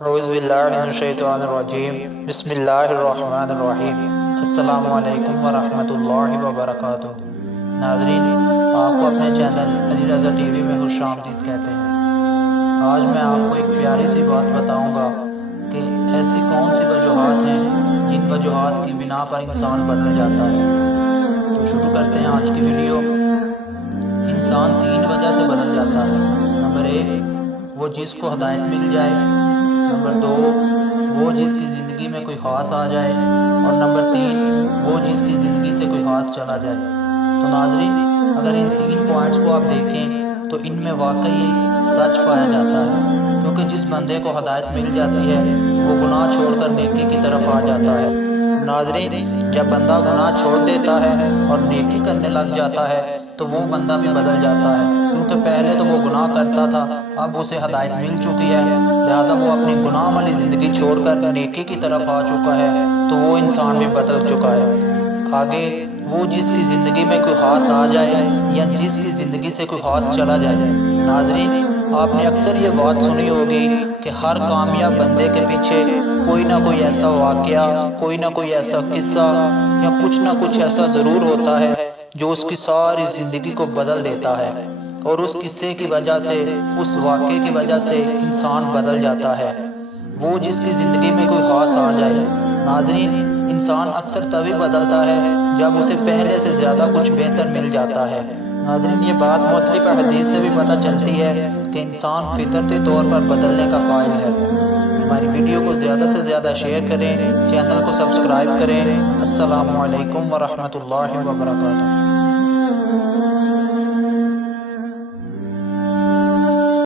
اعوذ باللہ من الشیطان الرجیم بسم اللہ الرحمن الرحیم السلام علیکم ورحمۃ اللہ وبرکاتہ۔ ناظرین، آپ کو اپنے channel Ali Raza T V میں خوش آمدید کہتے ہیں۔ آج میں آپ کو ایک پیاری سی بات بتاؤں گا کہ ایسی کون سی وجوہات ہیں جن وجوہات کی بنا پر انسان بدل جاتا ہے۔ تو شروع کرتے ہیں آج کی ویڈیو۔ انسان 3 وجہ سے بدل جاتا ہے۔ نمبر 1، وہ جس کو ہدایت مل جائے۔ نمبر 2، وہ جس کی زندگی میں کوئی خاص آ جائے۔ اور نمبر 3، وہ جس کی زندگی سے کوئی خاص چلا جائے۔ تو ناظرین، اگر ان 3 پوائنٹس کو آپ دیکھیں تو ان میں واقعی سچ پایا جاتا ہے، کیونکہ جس بندے کو ہدایت مل جاتی ہے وہ گناہ چھوڑ کر نیکی کی طرف آ جاتا ہے۔ ناظرین، جب بندہ گناہ چھوڑ دیتا ہے اور نیکی کرنے لگ جاتا ہے تو وہ بندہ بھی بدل جاتا ہے، کیونکہ پہلے تو وہ گناہ کرتا تھا، اب اسے ہدایت مل چکی ہے، لہذا وہ اپنی گناہ والی زندگی چھوڑ کر نیکی کی طرف آ چکا ہے، تو وہ انسان بھی بدل چکا ہے۔ آگے، وہ جس کی زندگی میں کوئی خاص آ جائے یا جس کی زندگی سے کوئی خاص چلا جائے۔ ناظرین، آپ نے اکثر یہ بات سنی ہوگی کہ ہر کامیاب بندے کے پیچھے کوئی نہ کوئی ایسا واقعہ، کوئی نہ کوئی ایسا قصہ یا کچھ نہ کچھ ایسا ضرور ہوتا ہے جو اس کی ساری زندگی کو بدل دیتا ہے، اور اس قصے کی وجہ سے، اس واقعے کی وجہ سے انسان بدل جاتا ہے۔ وہ جس کی زندگی میں کوئی خاص آ جائے۔ ناظرین، انسان اکثر تبھی بدلتا ہے جب اسے پہلے سے زیادہ کچھ بہتر مل جاتا ہے۔ ناظرین، یہ بات مختلف حدیث سے بھی پتہ چلتی ہے کہ انسان فطرتی طور پر بدلنے کا قائل ہے۔ ہماری ویڈیو کو زیادہ سے زیادہ شیئر کریں، چینل کو سبسکرائب کریں۔ السلام علیکم ورحمۃ اللہ وبرکاتہ۔